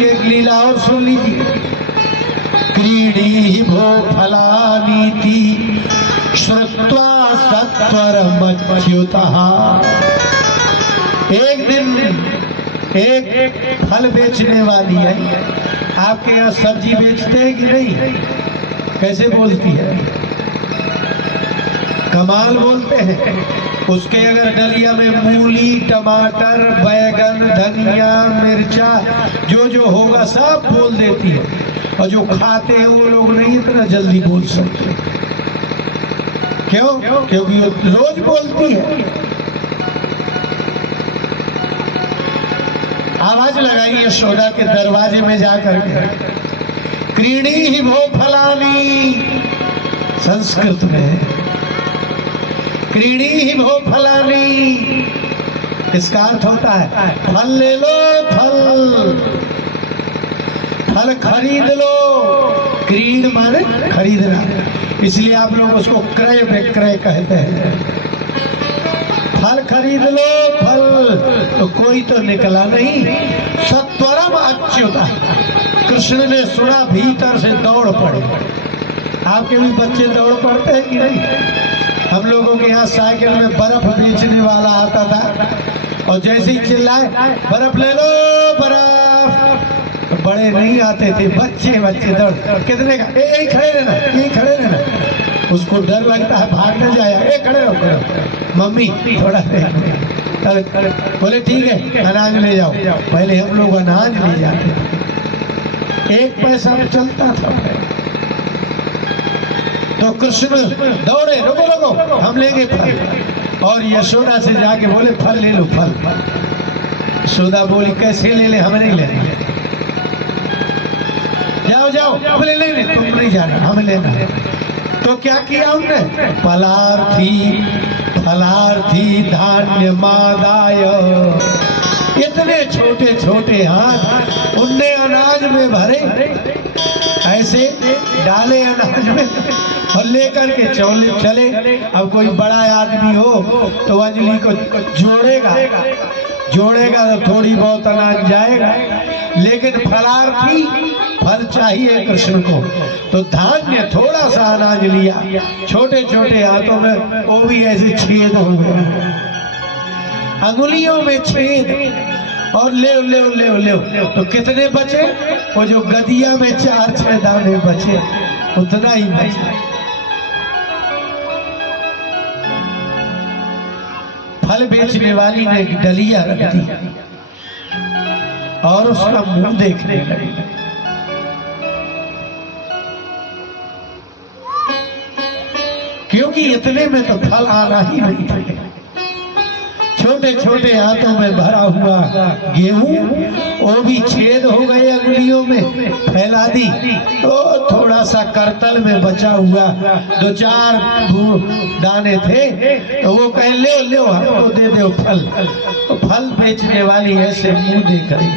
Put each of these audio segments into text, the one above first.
की एक लीला और सुन लीजिए। क्रीडी भो फलानीति श्रुत्वा सत्वरमच्युतः। एक दिन एक फल बेचने वाली है। आपके यहाँ सब्जी बेचते हैं कि नहीं? कैसे बोलती है? कमाल बोलते हैं। उसके अगर डलिया में मूली, टमाटर, बैगन, धनिया, मिर्चा जो जो होगा सब बोल देती है। और जो खाते हैं वो लोग नहीं इतना जल्दी बोल सकते। क्यों? क्योंकि वो रोज बोलती है। आवाज लगाई यशोदा के दरवाजे में जाकर के, क्रीणी ही भो फलानी। संस्कृत में क्रीणी ही भो फलानी, इसका अर्थ होता है फल ले लो, फल खरीद लो। क्रीड माने खरीदना, इसलिए आप लोग उसको क्रय विक्रय कहते हैं। फल खरीद लो, फल। तो कोई तो निकला नहीं। सत्वरम अच्युता। कृष्ण ने सुना, भीतर से दौड़ पड़े। आपके भी बच्चे दौड़ पड़ते हैं कि नहीं? हम लोगों के यहाँ साइकिल में बर्फ बेचने वाला आता था, और जैसे ही चिल्लाए बर्फ ले लो, बर्फ, तो बड़े नहीं आते थे, बच्चे दौड़। कितने का? यही खड़े रहना, यही खड़े रहना। उसको डर लगता है भाग न जाए। खड़े रहो, मम्मी थोड़ा बोले ठीक है, अनाज ले जाओ। पहले हम लोग अनाज ले जाते थे, 1 पैसा में चलता था। तो कृष्ण दौड़े, रुको रुको, हम लेंगे फल। और यशोदा से जाके बोले फल ले लो, फल। यशोदा बोली कैसे ले ले, हम नहीं लेना। जाओ जाओ, हम ले लेंगे, तुम नहीं जाना, हमें लेना। तो क्या किया उनने? फलार्थी धान्य मादाय। इतने छोटे छोटे हाथ उनने अनाज में भरे, ऐसे डाले अनाज में और लेकर के चले। अब कोई बड़ा आदमी हो तो अंजलि को जोड़ेगा तो थोड़ी बहुत अनाज जाएगा, लेकिन फलार्थी फल चाहिए कृष्ण को। तो धान्य थोड़ा सा अनाज लिया, छोटे छोटे हाथों में, वो भी ऐसे छेद हो गए, अंगुलियों में छेद। और ले। तो कितने बचे? वो जो गदिया में 4-6 दाने बचे, उतना ही बचा। फल बेचने वाली ने डलिया रख दी और उसका मुंह देखने लगी। क्योंकि इतने में तो फल आना ही नहीं था। छोटे छोटे हाथों में भरा हुआ गेहूं, वो भी छेद हो गए अंगुलियों में, फैला दी। तो थोड़ा सा करतल में बचा हुआ 2-4 दाने थे, तो वो कहे ले हमको दे दो फल। तो फल बेचने वाली ऐसे मुंह देख रही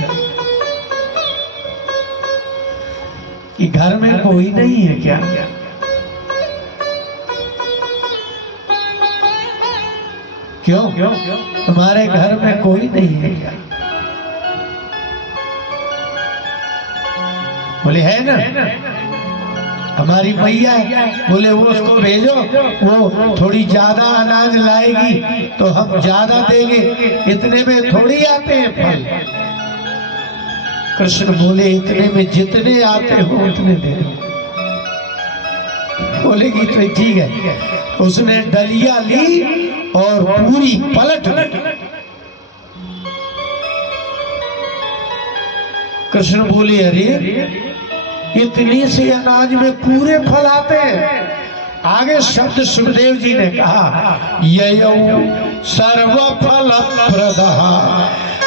कि घर में कोई नहीं है क्या? क्यों? तुम्हारे घर में कोई नहीं है क्या? बोले है ना, हमारी मैया। बोले वो उसको भेजो, वो थोड़ी ज्यादा अनाज लाएगी तो हम ज्यादा देंगे, इतने में थोड़ी आते हैं फल। कृष्ण बोले इतने में जितने आते हो उतने दे दो। बोलेगी तो ठीक है। उसने डलिया ली और पूरी पलट ली। कृष्ण बोले अरे इतनी से अनाज में पूरे फल आते हैं। आगे शब्द सुखदेव जी ने कहा ययौ सर्व फल प्रदः।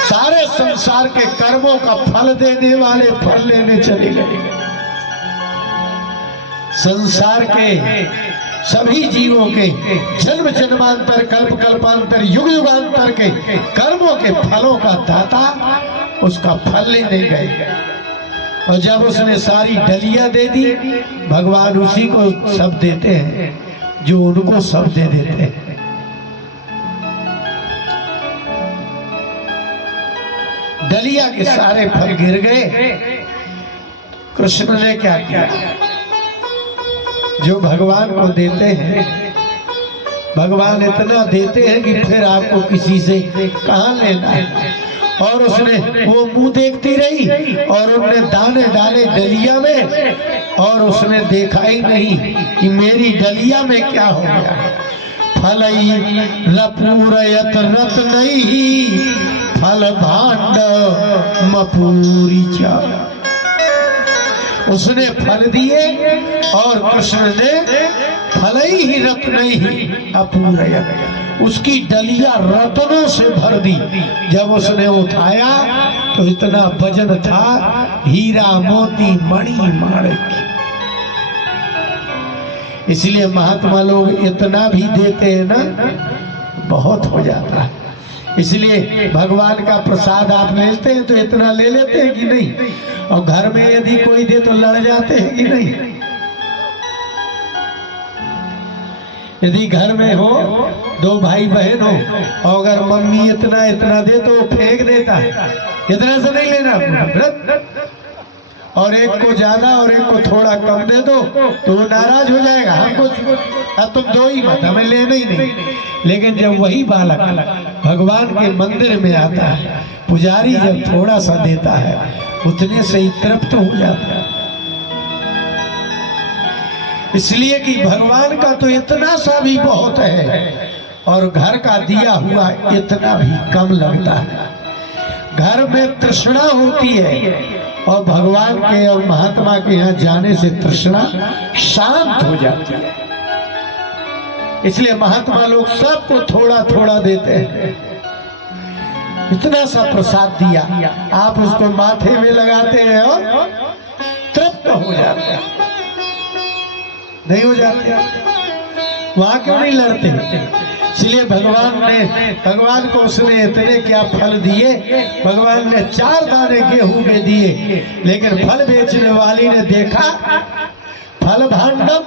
सारे संसार के कर्मों का फल देने वाले फल लेने चले गए। संसार के सभी जीवों के जन्म जन्मांतर, कल्प कल्पांतर, युग युगांतर के कर्मों के फलों का दाता उसका फल लेने गए। और जब उसने सारी डलिया दे दी, भगवान उसी को सब देते हैं जो उनको सब दे देते हैं। डलिया के सारे फल गिर गए। कृष्ण ने क्या किया, जो भगवान को देते हैं, भगवान इतना देते हैं कि फिर आपको किसी से कहाँ लेना है। और उसने वो मुंह देखती रही और उनने दाने डाले डलिया में, और उसने देखा ही नहीं कि मेरी डलिया में क्या हो गया। फलई रपूरयत रत्नई फल भांड मपूरी चा। उसने फल दिए और कृष्ण ने फलई ही रत्नई अपूरयत, उसकी डलिया रत्नों से भर दी। जब उसने उठाया तो इतना वजन था, हीरा मोती मणि माणिक। इसलिए महात्मा लोग इतना भी देते हैं ना, बहुत हो जाता है। इसलिए भगवान का प्रसाद आप लेते हैं तो इतना ले लेते हैं कि नहीं, और घर में यदि कोई दे तो लड़ जाते हैं कि नहीं। यदि घर में हो, दो भाई बहन हो, और अगर मम्मी इतना इतना दे तो वो फेंक देता है, इतना से नहीं लेना, और एक को ज्यादा और एक को थोड़ा कम दे दो तो वो नाराज हो जाएगा, हमको अब तुम दो ही मत, हमें लेना ही नहीं। लेकिन जब वही बालक भगवान के मंदिर में आता है, पुजारी जब थोड़ा सा देता है उतने से ही तृप्त हो जाता है। इसलिए कि भगवान का तो इतना सा भी बहुत है, और घर का दिया हुआ इतना भी कम लगता है। घर में तृष्णा होती है, और भगवान के और महात्मा के यहाँ जाने से तृष्णा शांत हो जाती है। इसलिए महात्मा लोग सबको थोड़ा थोड़ा देते हैं। इतना सा प्रसाद दिया, आप उसको माथे में लगाते हैं और तृप्त हो जाते हैं। नहीं हो जाते, वहां क्यों नहीं लड़ते? इसलिए भगवान को उसने इतने क्या फल दिए। भगवान ने 4 दाने गेहूं के दिए, लेकिन फल बेचने वाली ने देखा फल भांडम,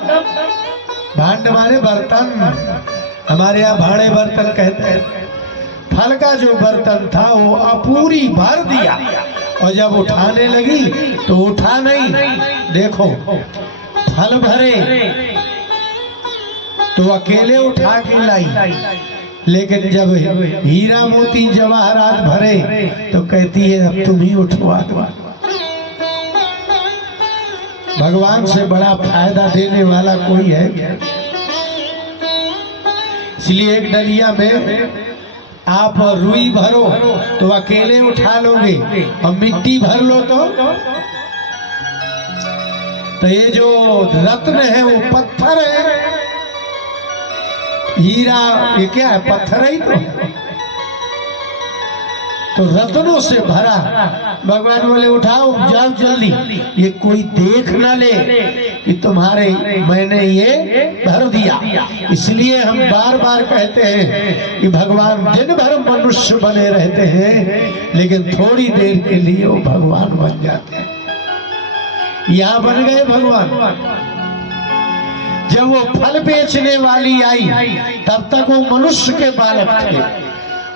भांड माने बर्तन, हमारे यहाँ भाड़े बर्तन कहते हैं। फल का जो बर्तन था वो अपूरी भर दिया, और जब उठाने लगी तो उठा नहीं। देखो फल भरे तो अकेले उठा के लाई, लेकिन जब हीरा मोती जवाहरात भरे तो कहती है अब तुम ही उठवा दो। भगवान से बड़ा फायदा देने वाला कोई है क्या? इसलिए एक डलिया में आप रुई भरो तो अकेले उठा लोगे, और मिट्टी भर लो तो ये जो रत्न है वो पत्थर है, हीरा ये क्या है, पत्थर ही तो रत्नों से भरा। भगवान बोले उठाओ जाओ जल्दी, ये कोई देख ना ले कि तुम्हारे मैंने ये भर दिया। इसलिए हम बार बार कहते हैं कि भगवान दिन भर मनुष्य बने रहते हैं, लेकिन थोड़ी देर के लिए वो भगवान बन जाते हैं। यहाँ बन गए भगवान। जब वो फल बेचने वाली आई तब तक वो मनुष्य के बालक थे,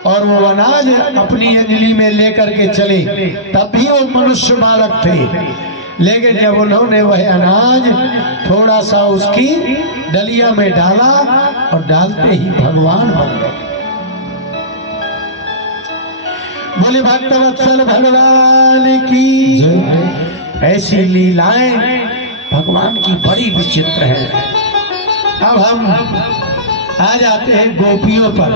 और वो अनाज अपनी अंजलि में लेकर के चले तब भी वो मनुष्य बालक थे। लेकिन जब उन्होंने वह अनाज थोड़ा सा उसकी डलिया में डाला, और डालते ही भगवान बन गए। बोले भक्तवत्सल भगवान की ऐसी लीलाएं भगवान की बड़ी विचित्र है। अब हम आ जाते हैं गोपियों पर।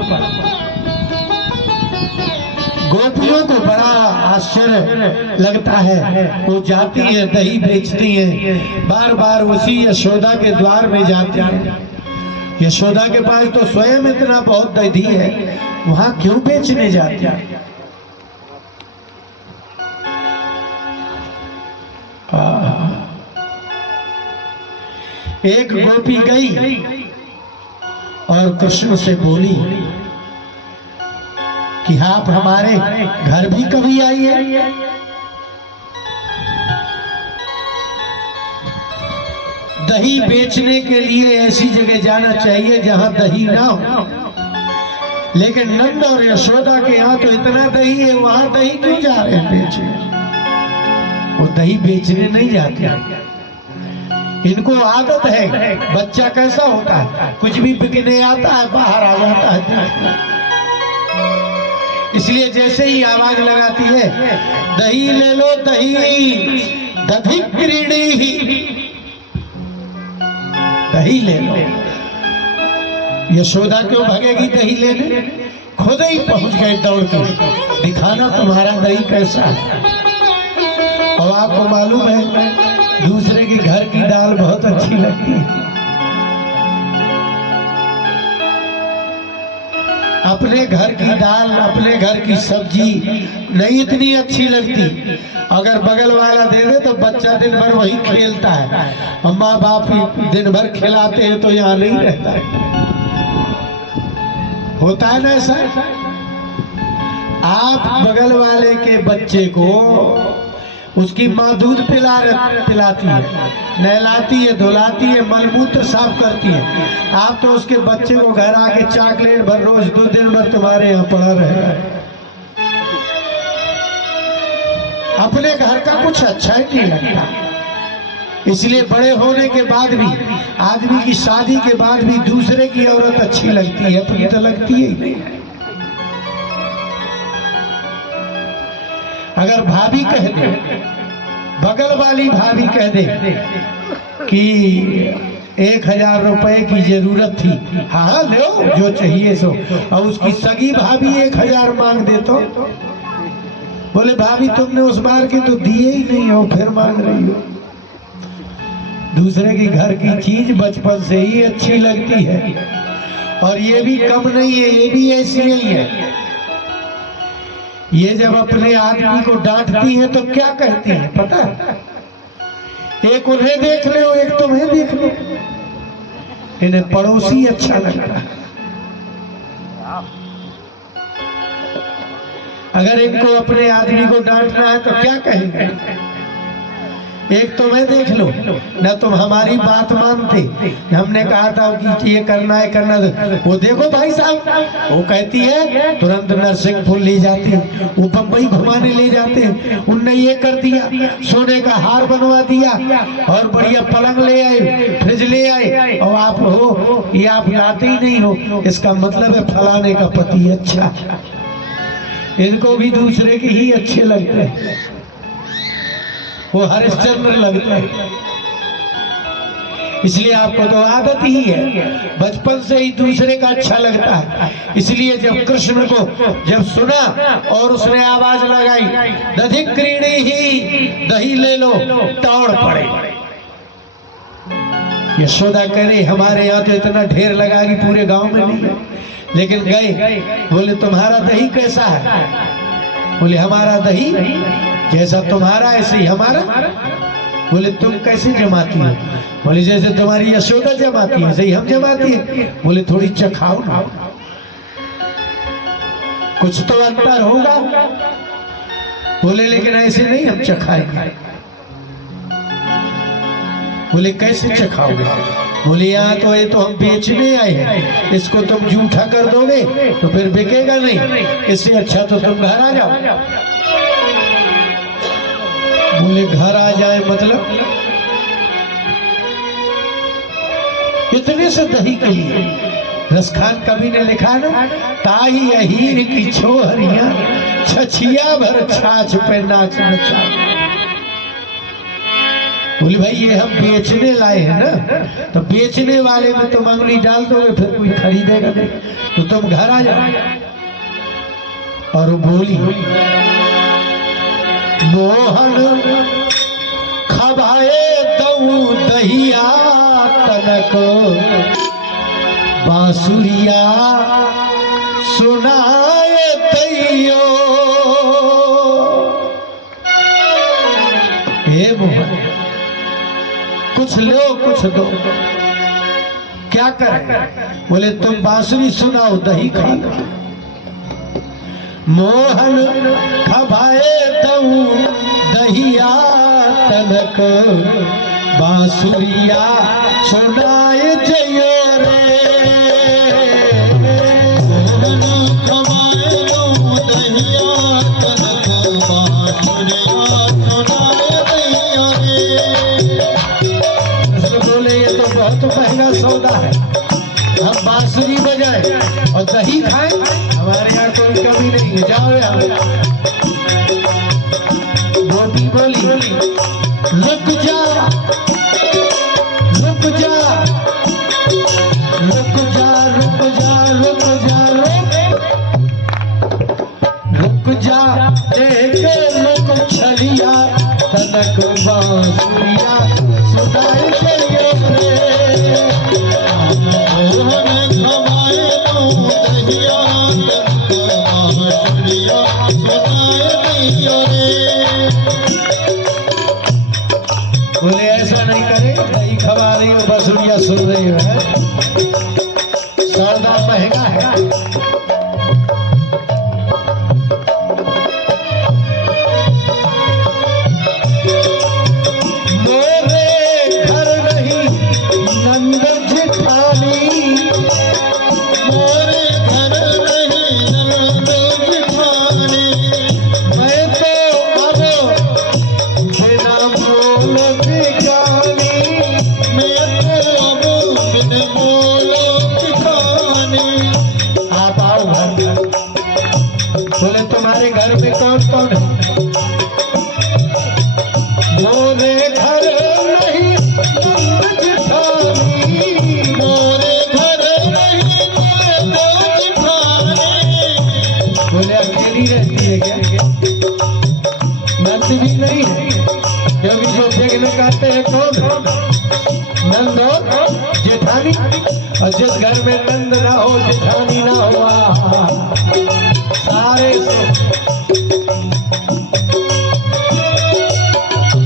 गोपियों को बड़ा आश्चर्य लगता है, वो जाती है दही बेचती है, बार बार उसी यशोदा के द्वार में जाती है। यशोदा के पास तो स्वयं इतना बहुत दही है, वहां क्यों बेचने जाती है? एक गोपी गई और कृष्ण से बोली कि आप हमारे घर भी कभी आइए। दही बेचने के लिए ऐसी जगह जाना चाहिए जहां दही ना हो, लेकिन नंद और यशोदा के यहाँ तो इतना दही है, वहां दही क्यों जा रहे हैं बेचने? वो दही बेचने नहीं जाते, इनको आदत है। बच्चा कैसा होता है, कुछ भी बिकने आता है बाहर आ जाता है। इसलिए जैसे ही आवाज लगाती है, दही ले लो दही, दधी क्रीड़ी ही, दही ले लो। यशोदा क्यों भागेगी दही लेने? खुद ही पहुंच गए दौड़ के, दिखाना तुम्हारा दही कैसा है। और आपको मालूम है दूसरे के घर की दाल बहुत अच्छी लगती है, अपने घर की दाल, अपने घर की सब्जी नहीं इतनी अच्छी लगती। अगर बगल वाला दे दे तो बच्चा दिन भर वही खेलता है, माँ बाप दिन भर खिलाते हैं तो यहाँ नहीं रहता है। होता है ना ऐसा? आप बगल वाले के बच्चे को, उसकी माँ दूध पिलाती है, नहलाती है, धुलाती है, मलमूत्र साफ करती है, आप तो उसके बच्चे को घर आके चॉकलेट भर रोज 2 दिन भर तुम्हारे यहाँ पड़ा रहेगा। अपने घर का कुछ अच्छा ही नहीं लगता। इसलिए बड़े होने के बाद भी, आदमी की शादी के बाद भी दूसरे की औरत अच्छी लगती है, अपनी तो लगती ही नहीं। अगर भाभी कह दे, बगल वाली भाभी कह दे कि 1000 रुपए की जरूरत थी, हाँ लो जो चाहिए सो, और उसकी सगी भाभी 1000 मांग दे तो बोले भाभी तुमने उस बार के तो दिए ही नहीं हो, फिर मांग रही हो। दूसरे के घर की चीज बचपन से ही अच्छी लगती है, और ये भी कम नहीं है, ये भी ऐसी नहीं है। ये जब अपने आदमी को डांटती है तो क्या कहती है पता है? एक उन्हें देख लो, एक तुम्हें देख लो, इन्हें पड़ोसी अच्छा लगता है। अगर इनको अपने आदमी को डांटना है तो क्या कहेंगे? एक तुम्हें देख लो, न तुम हमारी बात मानते, हमने कहा था कि ये करना है करना है। वो देखो भाई साहब, वो कहती है तुरंत नरसिंहपुर ले जाते हैं, वो बम्बई घुमाने ले जाते हैं, उनने ये कर दिया, सोने का हार बनवा दिया और बढ़िया पलंग ले आए, फ्रिज ले आए, और आप हो ये आप लाते ही नहीं हो, इसका मतलब है फलाने का पति अच्छा। इनको भी दूसरे के ही अच्छे लगते हैं, वो हरिश्चंद्र लगते हैं। इसलिए आपको तो आदत ही है, बचपन से ही दूसरे का अच्छा लगता है। इसलिए जब कृष्ण को जब सुना और उसने आवाज लगाई, दधी क्रीड़ी ही, दही ले लो, दौड़ पड़े। यशोदा कह रही हमारे यहाँ तो इतना ढेर लगा कि पूरे गांव में नहीं है, लेकिन गए, बोले तुम्हारा दही कैसा है? बोले हमारा दही जैसा तुम्हारा ऐसे ही हमारा। बोले तुम कैसे जमाती हो? बोले जैसे तुम्हारी यशोदा जमाती है, सही हम जमाती है। बोले थोड़ी चखाओ ना, कुछ तो अंतर होगा। बोले लेकिन ऐसे नहीं हम चखाएंगे। बोले कैसे चखाओगे? बोले यहाँ तो ये तो हम बेचने आए हैं, इसको तुम जूठा कर दोगे तो फिर बिकेगा नहीं, इससे अच्छा तो तुम घर आ जाओ। बोले घर आ जाए मतलब? इतने से दही के लिए रसखान कवि ने लिखा ना, ताही अहीर की छोहरियां छछिया भर छाछ पे नाच नचा। बोले भाई ये हम बेचने लाए हैं ना, तो बेचने वाले में तुम अंगुली डाल दोगे फिर कोई खरीदेगा नहीं, तो तुम घर आ जाओ। और वो बोली मोहन खबाए दऊ दहिया तनक बांसुरिया सुनाए दैयो। हे मोहन कुछ लो कुछ दो, क्या करें? बोले तुम बांसुरी सुनाओ, दही खा लो। मोहन खबाए दऊ दहिया तनक बांसुरिया सुनाए जयो रे। कृष्ण बोले ये तो बहुत महंगा सौदा है, हम बांसुरी बजाए और दही खाए, हमारे यहाँ कोई कमी नहीं है, जाओ यहाँ। गोपी बोली रुक जा रुक जा रुक जा रुक जा रुक जा रुक जा देख रुक छलिया तनक बांसुरिया सुनाई चलियो रे मोहन खवाए नो दहिया तनक बांसुरिया सुनाई चलियो रे। बोले ऐसा नहीं करे, दही खवा रही हो बांसुरिया सुन रही हो, सौदा महंगा है। मोरे घर नहीं नंद जिठानी, मोरे घर नहीं नंद जिठानी, मैं तो अब बिना बोल भिखानी, मैं तो अब बिना बोल भिखानी। आप आओ घर। बोले तुम्हारे घर में कौन कौन है? मोरे घर नहीं नंद जिठानी, मोरे घर नहीं नंद जिठानी। बोले अकेली रहती है क्या? नंद भी नहीं है, क्योंकि जो देखने कहते हैं कौन? नंद और जेठानी। और जिस घर में नंद ना हो जेठानी ना हो सारे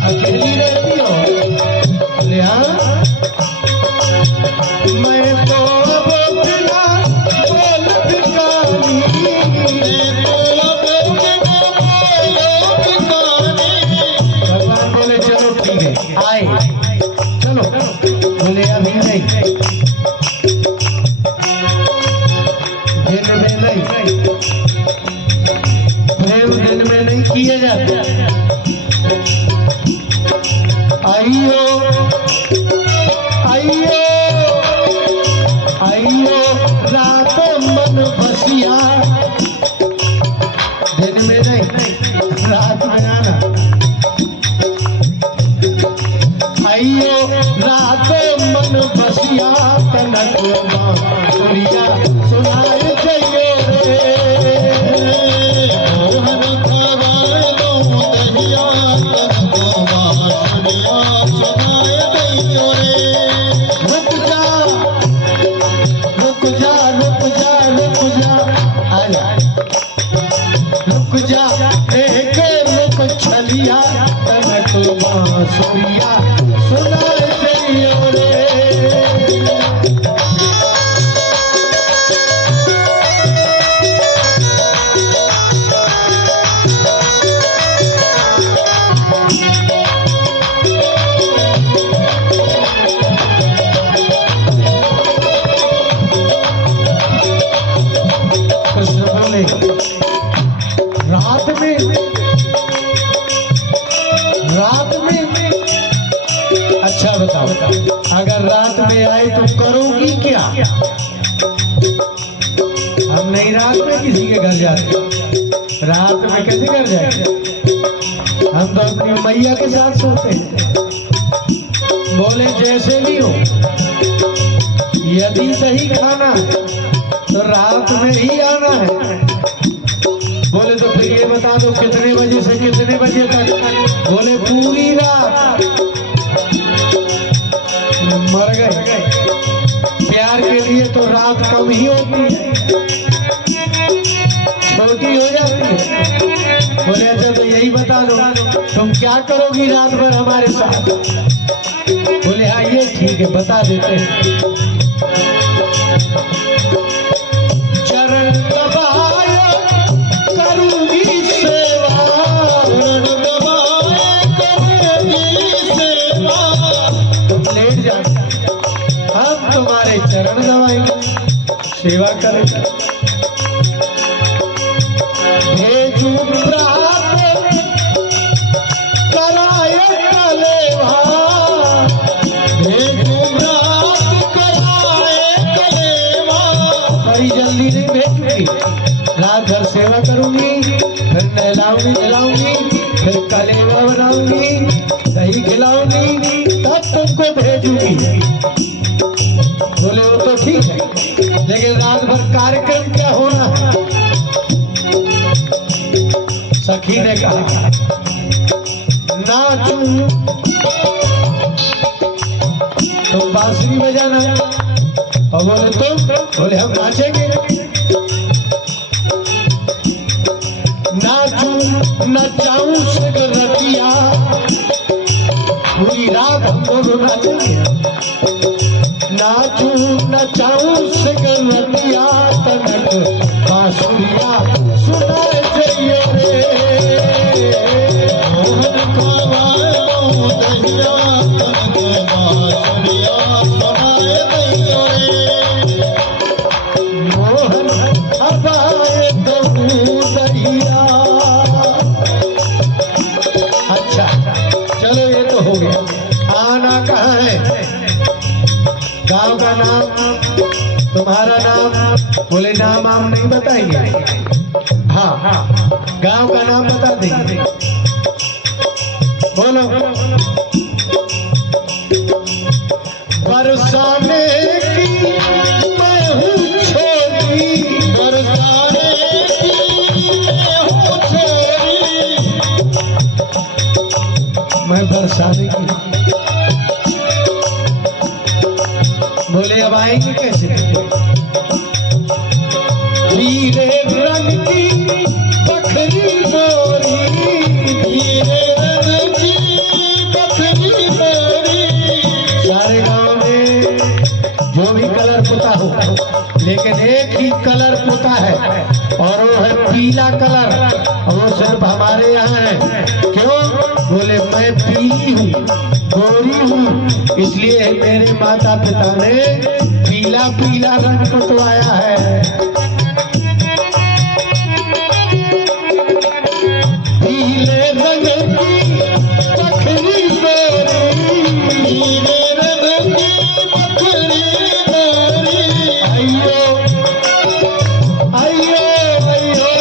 अकेली रहती हो। मैं तो अब बिना बोल भिखानी, भगवान बोले चलो ठीक है आए चलो। बोले अभी नहीं, दिन में नहीं, प्रेम दिन में नहीं किए जाते। आइयो आइयो आइयो रात मन बसिया, दिन में नहीं रात में आना। आइयो रात मन बसिया तनक बांसुरिया सुनाई चलियो रे मोहन खवाए नो दहिया तनक बांसुरिया सुनाई चलियो रे। रुक जा रुक जा रुक जा रुक जा आजा रुक जा एक रुक छलिया तनक बांसुरिया सुनाई चलियो रे। कृष्ण बोले रात में अच्छा बताओ, अगर रात में आए तो करोगी क्या? हम नहीं रात में किसी के घर जाते, रात में कैसे घर जाएंगे? हम तो अपनी मैया के साथ सोते हैं। बोले जैसे भी हो, यदि दही खाना है तो रात में ही आना है। बोले तो फिर ये बता दो कितने बजे से कितने बजे तक? बोले पूरी रात। मर गए। प्यार के लिए तो रात कम ही होती है, छोटी हो जाती है। बोले अच्छा तो यही बता दो तुम क्या करोगी रात भर हमारे साथ? बोले हाँ ये ठीक है बता देते हैं। चरण दबाए करूंगी सेवा, चरण दबाए करूंगी सेवा। तुम लेट जाओ, हम तुम्हारे चरण दबाएंगे, सेवा करेंगे। भेजू प्राप्त खिलाऊंगी खिलाऊंगी, फिर कलेवा बनाऊंगी, दही खिलाऊंगी, तब तुमको भेजूंगी। बोले वो तो ठीक है, लेकिन रात भर कार्यक्रम क्या होना है? सखी ने कहा नाचूं, तुम बांसुरी बजाना। और बोले तुम? बोले हम नाचेंगे। नाचूं नचाऊं सिगरतिया, पूरी रात हम दोनों नाचेंगे। नाचूं नचाऊं सिगरतिया, तनक बांसुरिया सुनाए जइयो रे। मोहन खावाओ दहिया, तनक बांसुरिया सुनाए जइयो रे। मोहन खावाए दहिया। अच्छा चलो ये तो हो गया। आना कहाँ है? गांव का नाम, तुम्हारा नाम? बोले नाम आम नहीं बताएंगे। हाँ गांव का नाम बता देंगे। बोलो। बरसाने की मैं हूँ छोरी, बरसाने की मैं हूँ छोरी, मैं बरसाने की। बोले अब आएंगे कैसे? हीरे रंग की बखरी मोरी, हीरे रंग की बखरी मोरी। सारे गांव में जो भी कलर पुता हो, लेकिन एक ही कलर पुता है और वो है पीला कलर, और वो सिर्फ हमारे यहाँ है। क्यों? बोले मैं पीली हूँ, गोरी हूँ, इसलिए मेरे माता पिता ने पीला पीला रंग पुतवाया है। पीले रंग की बखरी मोरी, पीले रंग की बखरी मोरी। अयो अयो अयो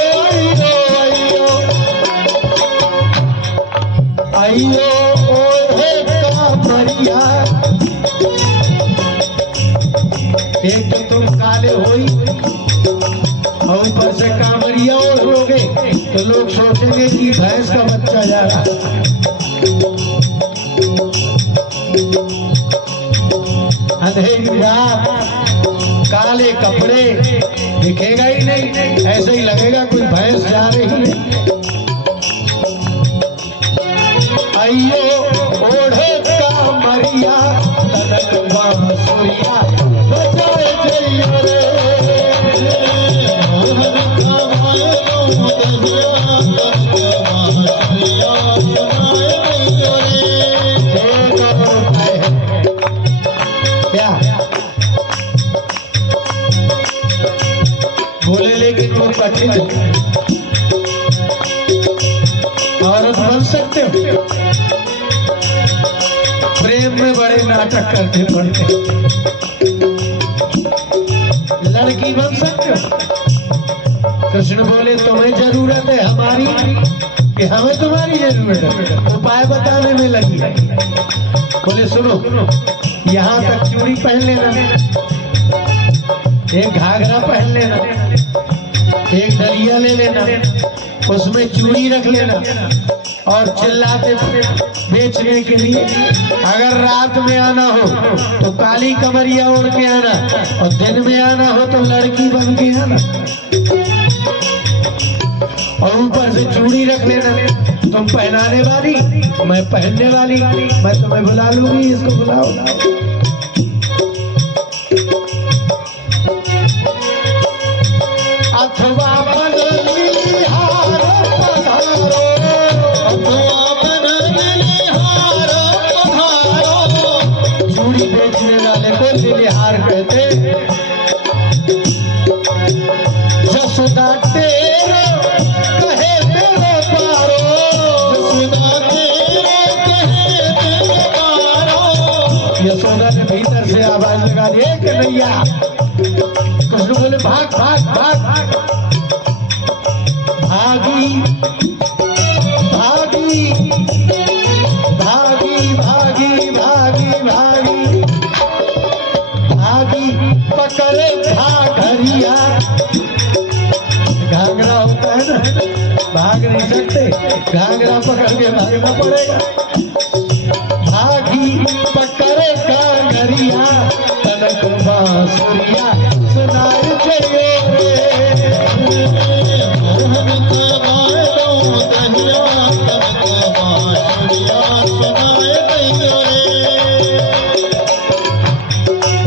अयो अयो अयो एक तो तुम काले होई और ऊपर से कांवरिया और लोगे, तो लोग सोचेंगे कि भैंस का बच्चा जा रहा। अंधेरी रात, काले कपड़े, दिखेगा ही नहीं, ऐसे ही लगेगा कोई भैंस जा रही है। अयो ओढ़े कांवरिया, तनक बांसुरिया बजाए जइयो रे। मोहन खावाए दहिया, तनक बांसुरिया सुनाए जइयो रे। एक और उपाय है क्या? बोले लेकिन वो कठिन है। औरत बन सकते हो? प्रेम में बड़े नाटक करते पड़ते। लड़की बन सकते हो? कृष्ण बोले तुम्हें जरूरत है हमारी कि हमें तुम्हारी जरूरत है? उपाय बताने में लगी है। बोले सुनो, यहाँ तक चूड़ी पहन लेना, एक घाघरा पहन लेना, एक डलिया ले लेना, उसमें चूड़ी रख लेना और चिल्लाते बेचने के लिए। अगर रात में आना हो तो काली कमरिया ओढ़ के आना, और दिन में आना हो तो लड़की बन के आना, और ऊपर से चूड़ी रख लेना। तुम पहनाने वाली, मैं पहनने वाली, मैं तुम्हें बुला लूंगी, इसको बुलाओ। अथवा बनलिहार पधारो, अथवा बनलिहार पधारो। चूड़ी बेचने वाले को लिलिहार कहते। जसोदा तेरा कहे तेरे पारो, जसोदा तेरा कहे तेरे पारो। यशोदा ने भीतर से आवाज लगा दी, कन्हैया। कृष्ण बोले भाग भाग भाग भाग। भागी पकड़े घाघरिया, घाघरा होता है ना, भाग नहीं सकते, घाघरा पकड़ के भागना पड़ेगा। भागी पकड़े घाघरिया, तनक बांसुरिया सुनाई चाहिए रे।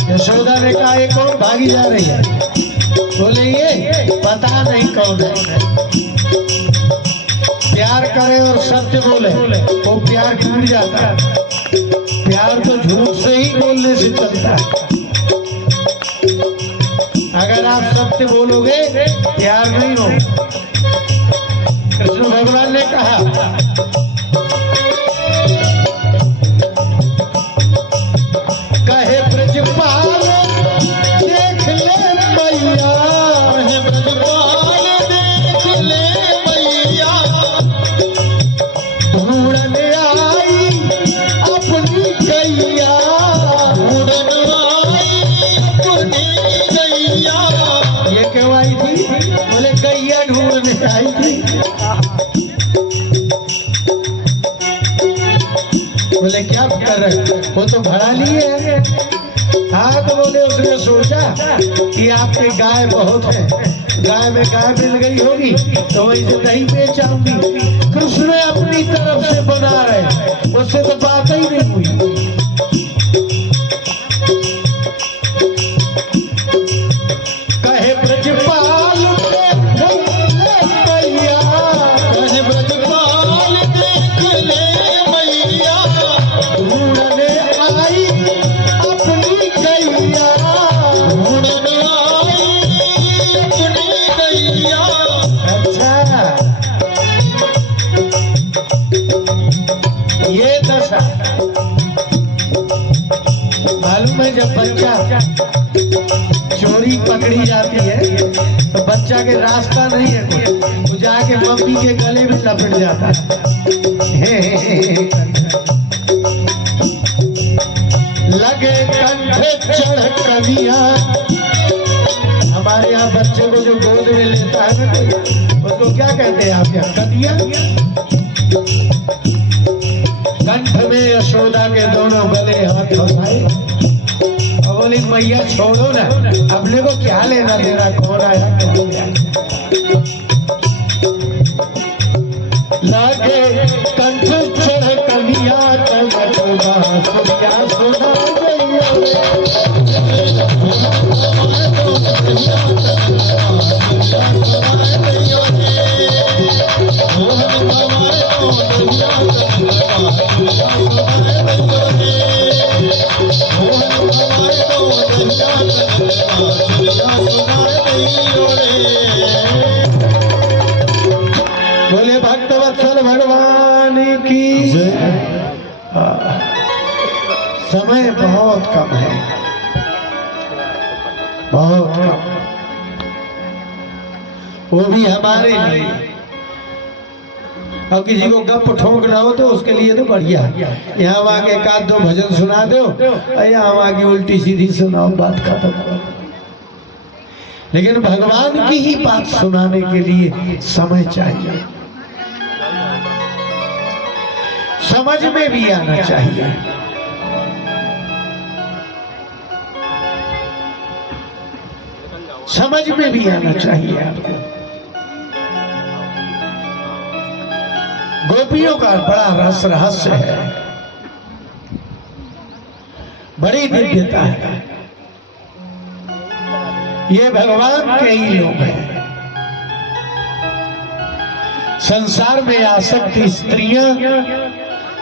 यशोदा ने कहा ये कौन भागी जा रही है? बोले ये पता नहीं कौन है। प्यार करे और सत्य बोले वो प्यार टूट जाता है। प्यार तो झूठ से ही बोलने से चलता है। अगर आप सत्य बोलोगे प्यार नहीं हो। कृष्ण भगवान ने कहा कहे ब्रजपाल देख ले मैया, कहे ब्रजपाल देख ले मैया, ढूंढन आई अपनी गैया, ढूंढन आई अपनी गैया। ये क्यों आई थी? बोले गैया ढूंढने आई थी। बोले क्या कर रहे? वो तो भड़ा लिए है। हाँ तो बोले उसने सोचा कि आपके गाय बहुत है, गाय में गाय मिल गई होगी तो वहीं से दही बेच आऊंगी। कृष्ण अपनी तरफ से बना रहे, उससे तो बात ही नहीं हुई। कहे ब्रजपाल मैया, कहे ब्रजपाल देख ले मैया, ढूंढने आई अपनी गैया, ढूंढने आई अपनी गैया। अच्छा ये दशा मालूम है। जब बच्चा चोरी पकड़ी जाती है तो बच्चा के रास्ता नहीं है कोई, वो जाके मम्मी के गले में लपट जाता है। लगे कंधे चढ़ कविया। हमारे यहाँ बच्चे को जो गोद में लेता है ना उसको क्या कहते हैं आप यहाँ? कदिया। कंठ में यशोदा के दोनों गले हाथ फंसाए और बोली मैया छोड़ो ना, अपने को क्या लेना देना, कौन आया क्या गया। लागे कंठ चढ़ कलिया सुना बोले भक्तवत्सल भगवान की। समय बहुत कम है, बहुत कम, वो भी हमारे लिए। और किसी को गप ठोकना हो तो उसके लिए तो बढ़िया, यहाँ वहाँ के एक आध दो भजन सुना दो, यहाँ वहाँ की उल्टी सीधी सुनाओ, बात खत्म। लेकिन भगवान की ही बात सुनाने के लिए समय चाहिए, समझ में भी आना चाहिए। समझ में भी आना चाहिए आपको। गोपियों का बड़ा रस रहस्य है, बड़ी दिव्यता है। ये भगवान के ही लोग हैं। संसार में आसक्त स्त्रियां,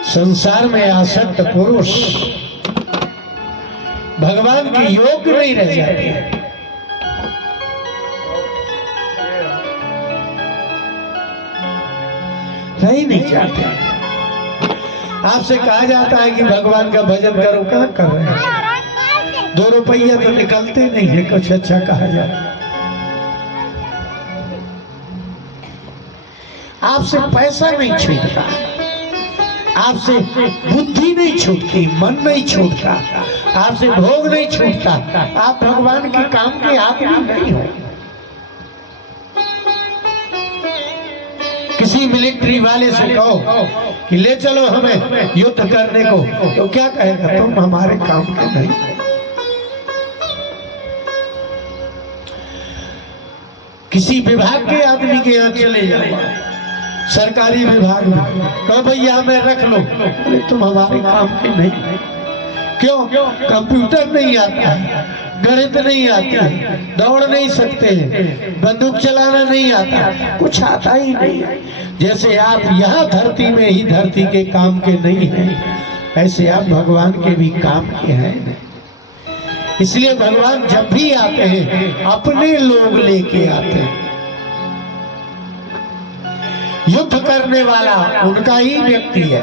संसार में आसक्त पुरुष भगवान के योग्य नहीं रह जाते। नहीं चाहते। आपसे कहा जाता है कि भगवान का भजन करो, कहाँ कर रहे हैं? 2 रुपया तो निकलते नहीं है, कुछ अच्छा कहा जाए। आपसे पैसा नहीं छूटता, आपसे बुद्धि नहीं छूटती, मन नहीं छूटता, आपसे भोग नहीं छूटता, आप भगवान के काम के आदमी नहीं हो। किसी मिलिट्री वाले से कहो कि ले चलो हमें युद्ध करने को, तो क्या कहेगा? तुम हमारे काम के नहीं। किसी विभाग के आदमी के यहाँ चले जाओ, सरकारी विभाग में, कहो भैया हमें रख लो, बोले तुम हमारे काम के नहीं। क्यों? कंप्यूटर नहीं आता है, गणित नहीं आती है, दौड़ नहीं सकते हैं, बंदूक चलाना नहीं आता, कुछ आता ही नहीं है। जैसे आप यहाँ धरती में ही धरती के काम के नहीं हैं, ऐसे आप भगवान के भी काम के हैं नहीं। इसलिए भगवान जब भी आते हैं अपने लोग लेके आते हैं। युद्ध करने वाला उनका ही व्यक्ति है।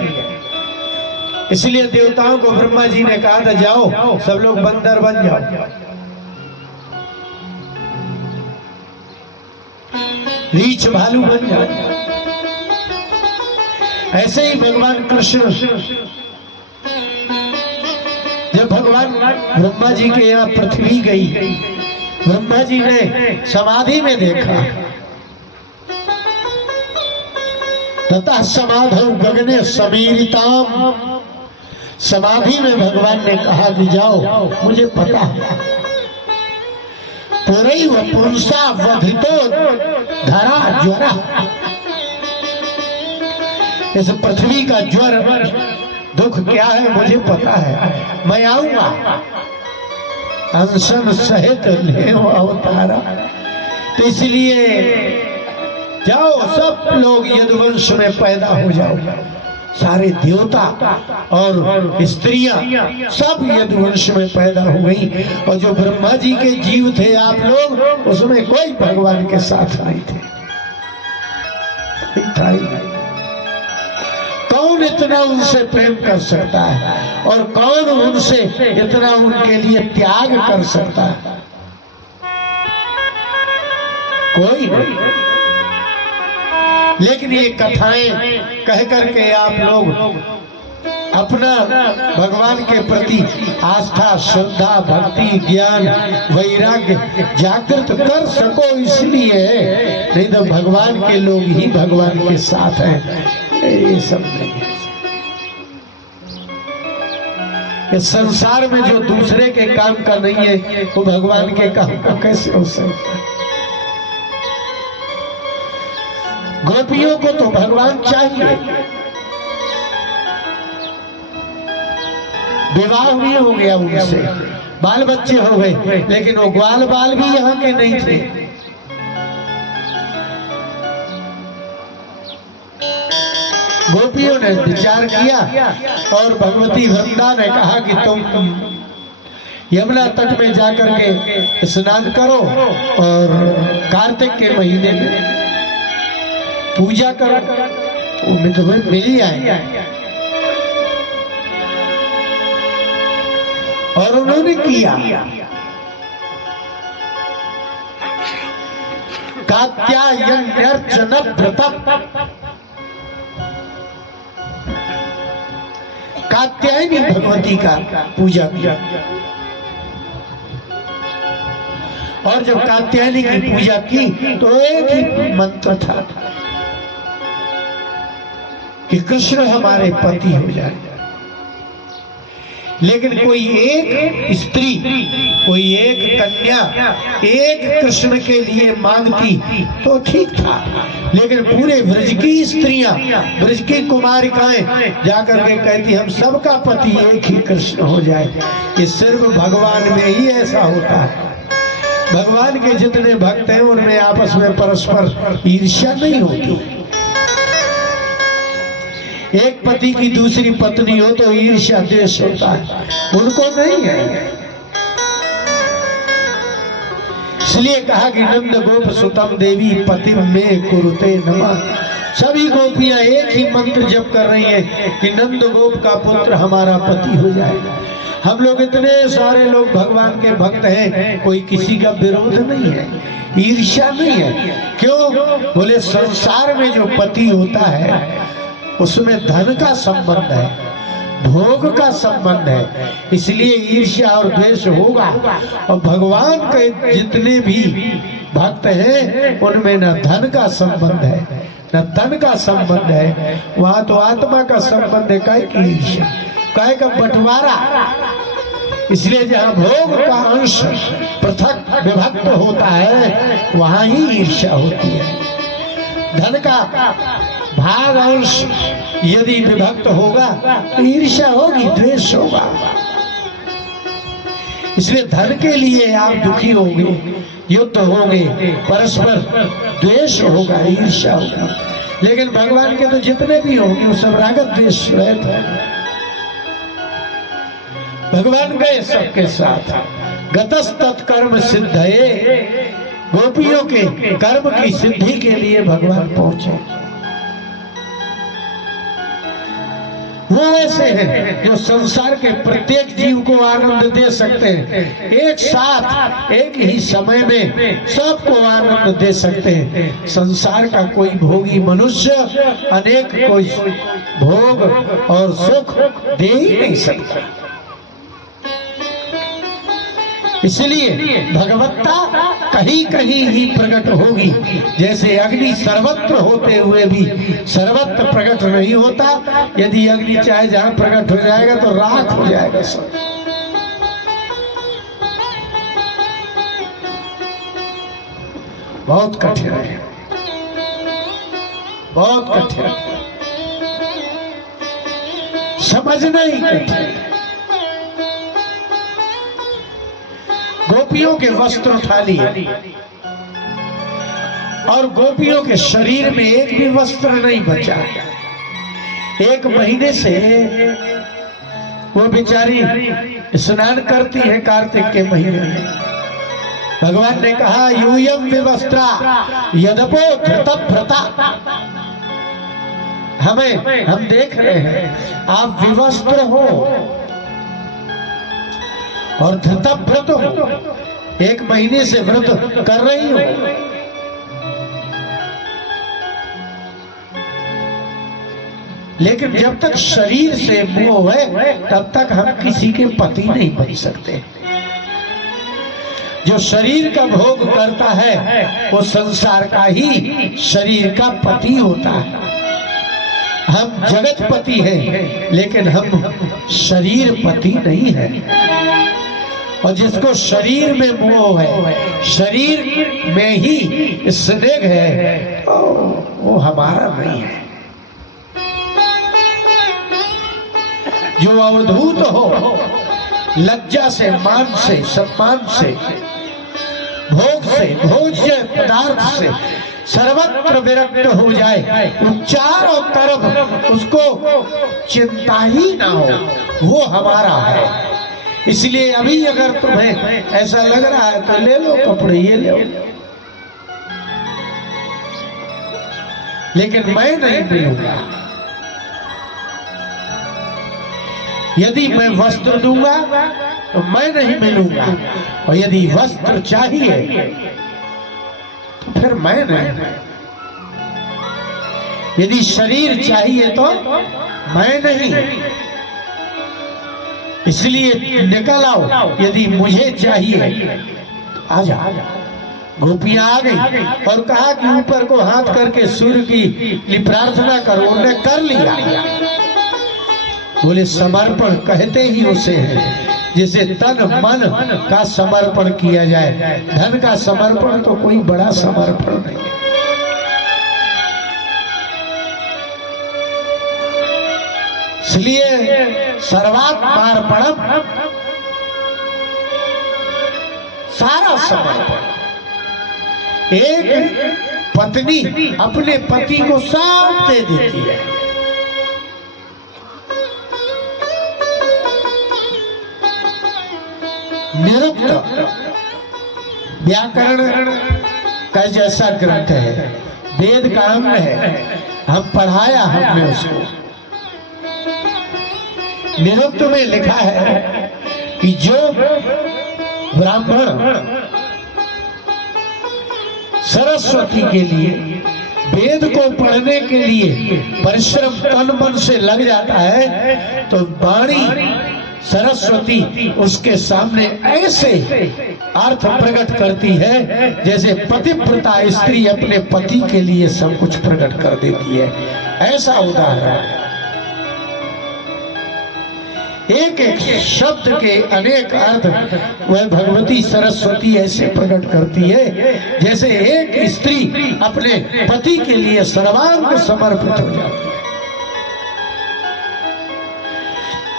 इसलिए देवताओं को ब्रह्मा जी ने कहा था जाओ सब लोग बंदर बन जाओ, रीछ भालू बन जाओ। ऐसे ही भगवान कृष्ण जब भगवान ब्रह्मा जी के यहाँ पृथ्वी गई, ब्रह्मा जी ने समाधि में देखा, ततः समाधौ गगने समीरिताम, समाधि में भगवान ने कहा कि जाओ मुझे पता है, पुरैव पुंसा वधितो धरा ज्वरा, इस पृथ्वी का ज्वर दुख क्या है मुझे पता है, मैं आऊंगा अनशन सहित लेव अवतारा। तो इसलिए जाओ सब लोग यदुवंश में पैदा हो जाओ, सारे देवता और स्त्रियां सब यदुवंश में पैदा हो गई। और जो ब्रह्मा जी के जीव थे आप लोग, उसमें कोई भगवान के साथ नहीं थे, था ही नहीं। कौन इतना उनसे प्रेम कर सकता है और कौन उनसे इतना उनके लिए त्याग कर सकता है? कोई नहीं। लेकिन ये कथाएं कह करके आप लोग अपना भगवान के प्रति आस्था, श्रद्धा, भक्ति, ज्ञान, वैराग्य जागृत कर सको, इसलिए। नहीं तो भगवान के लोग ही भगवान के साथ हैं, ये सब नहीं है। इस संसार में जो दूसरे के काम का नहीं है, वो भगवान के काम का कैसे हो सकता है? गोपियों को तो भगवान चाहिए, विवाह भी हो गया उनसे, बाल बच्चे हो गए, लेकिन वो ग्वाल बाल भी यहाँ के नहीं थे। गोपियों ने विचार किया और भगवती वृंदा ने कहा कि तुम यमुना तट में जाकर के स्नान करो और कार्तिक के महीने में पूजा करो, वो तुम्हें मिल ही आएगा। और उन्होंने किया। कात्यायन व्रत, कात्यायनी भगवती का पूजा किया। और जब कात्यायनी की पूजा की तो एक ही मंत्र था कि कृष्ण हमारे पति हो जाए। लेकिन कोई एक स्त्री, कोई एक कन्या एक कृष्ण के लिए मांगती तो ठीक था, लेकिन पूरे ब्रज की स्त्रियां, ब्रज की कुमारिकाएं जाकर के कहती हम सबका पति एक ही कृष्ण हो जाए। ये सिर्फ भगवान में ही ऐसा होता है। भगवान के जितने भक्त हैं उनमें आपस में परस्पर ईर्ष्या नहीं होती। एक पति की दूसरी पत्नी हो तो ईर्ष्या द्वेष होता है, उनको नहीं है। इसलिए कहा कि नंद गोप सुतम देवी पति में कुरुते नमः। सभी गोपियां एक ही मंत्र जप कर रही हैं कि नंद गोप का पुत्र हमारा पति हो जाएगा। हम लोग इतने सारे लोग भगवान के भक्त हैं, कोई किसी का विरोध नहीं है, ईर्ष्या नहीं है। क्यों? बोले संसार में जो पति होता है उसमें धन का संबंध है, भोग का संबंध है, इसलिए ईर्ष्या और द्वेष होगा। और भगवान के जितने भी भक्त हैं उनमें न धन का संबंध है न तन का संबंध है, वहां तो आत्मा का संबंध है। काय की ईर्ष्या, काय का बंटवारा। इसलिए जहाँ भोग का अंश पृथक विभक्त होता है वहां ही ईर्ष्या होती है। धन का भाग अंश यदि विभक्त होगा तो ईर्ष्या होगी, द्वेष होगा। इसलिए धन के लिए आप दुखी होंगे, युद्ध होंगे, परस्पर द्वेष होगा, ईर्ष्या होगा। लेकिन भगवान के तो जितने भी होंगे वो सब रागत द्वेष रहित है। भगवान गए सबके साथ। गतस तत्कर्म सिद्धये, गोपियों के कर्म की सिद्धि के लिए भगवान पहुंचे। वो ऐसे हैं जो संसार के प्रत्येक जीव को आनंद दे सकते हैं, एक साथ एक ही समय में सबको आनंद दे सकते हैं। संसार का कोई भोगी मनुष्य अनेक कोई भोग और सुख दे ही नहीं सकता। इसलिए भगवत्ता कहीं कहीं ही प्रकट होगी। जैसे अग्नि सर्वत्र होते हुए भी सर्वत्र प्रकट नहीं होता। यदि अग्नि चाहे जहां प्रकट हो जाएगा तो राख हो जाएगा सब। बहुत कठिन है, बहुत कठिन, समझना ही कठिन। गोपियों के वस्त्र उठा लिए और गोपियों के शरीर में एक भी वस्त्र नहीं बचा। 1 महीने से वो बेचारी स्नान करती है कार्तिक के महीने में। भगवान ने कहा यूयम विवस्त्रा यदपो धृतभ्रता। हम देख रहे हैं आप विवस्त्र हो और धृतव्रत हो, 1 महीने से व्रत कर रही हो। लेकिन जब तक शरीर से मोह है तब तक हम किसी के पति नहीं बन सकते। जो शरीर का भोग करता है वो संसार का ही शरीर का पति होता है। हम जगत पति हैं लेकिन हम शरीर पति नहीं है। और जिसको शरीर में मोह है, शरीर में ही स्नेह है, तो वो हमारा नहीं है। जो अवधूत हो, लज्जा से, मान से, सम्मान से, भोग से, भोज्य पदार्थ से सर्वत्र विरक्त हो जाए, चारों तरफ उसको चिंता ही ना हो, वो हमारा है। इसलिए अभी अगर तुम्हें ऐसा लग रहा है तो ले लो कपड़े, ये ले लो, लेकिन मैं नहीं मिलूंगा। यदि मैं वस्त्र दूंगा तो मैं नहीं मिलूंगा, और यदि वस्त्र चाहिए तो फिर मैं नहीं। यदि शरीर चाहिए तो मैं नहीं। इसलिए निकल आओ, यदि मुझे चाहिए आ जा। गोपियां आ गई और कहा कि ऊपर को हाथ करके सूर्य की लिए प्रार्थना करो। उन्होंने कर लिया। बोले समर्पण कहते ही उसे है जिसे तन मन का समर्पण किया जाए। धन का समर्पण तो कोई बड़ा समर्पण नहीं है। इसलिए सर्वात्मार्पणम, सारा समर्पण। एक पत्नी अपने पति को सब दे देती है। निरुक्त व्याकरण का जैसा ग्रंथ है, वेद का अंग है, हम पढ़ाया हमने उसको। निरुक्त में लिखा है कि जो ब्राह्मण सरस्वती के लिए वेद को पढ़ने के लिए परिश्रम तन मन से लग जाता है तो वाणी सरस्वती उसके सामने ऐसे अर्थ प्रकट करती है जैसे पतिव्रता स्त्री अपने पति के लिए सब कुछ प्रकट कर देती है। ऐसा उदाहरण, एक एक शब्द के अनेक अर्थ वह भगवती सरस्वती ऐसे प्रकट करती है जैसे एक स्त्री अपने पति के लिए सर्वांग समर्पित हो जाती है।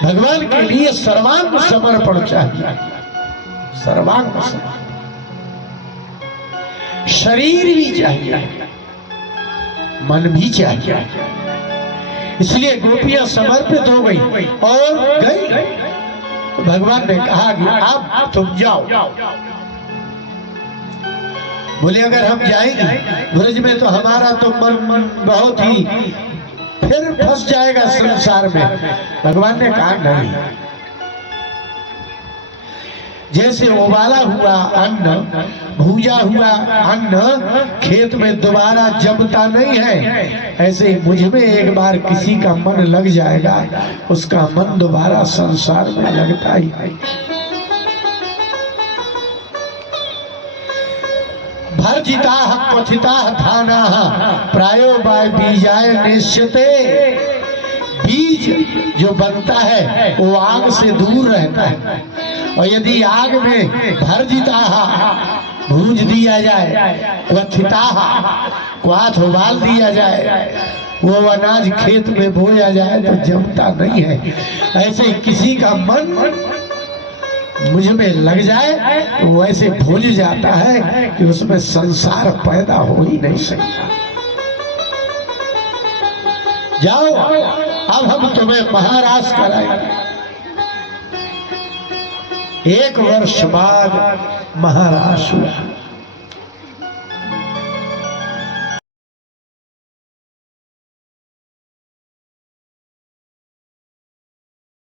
भगवान के लिए सर्वांग समर्पण चाहिए, सर्वांग समर्पण, शरीर भी चाहिए, मन भी चाहिए। इसलिए गोपियां समर्पित हो गई और गई तो भगवान ने कहा कि अब तुम जाओ। बोले अगर हम जाएंगे ब्रज में तो हमारा तो मन बहुत ही फिर फंस जाएगा संसार में। भगवान ने कहा नहीं, जैसे उबाला हुआ अन्न, भूजा हुआ अन्न खेत में दोबारा जमता नहीं है, ऐसे ही मुझ में एक बार किसी का मन लग जाएगा उसका मन दोबारा संसार में लगता ही नहीं। भर्जिता क्वथिता धाना प्रायो बाय बीजाय निश्चिते। बीज जो बनता है वो आग से दूर रहता है और यदि आग में भर्जिता भूंज दिया जाए, क्वथिता क्वाथ उबाल दिया जाए, वो अनाज खेत में बोया जाए तो जमता नहीं है। ऐसे किसी का मन मुझ में लग जाए तो वो ऐसे भूल जाता है कि उसमें संसार पैदा हो ही नहीं सकता। जाओ अब हम तुम्हें महाराज कराएंगे। 1 वर्ष बाद महाराज हुआ।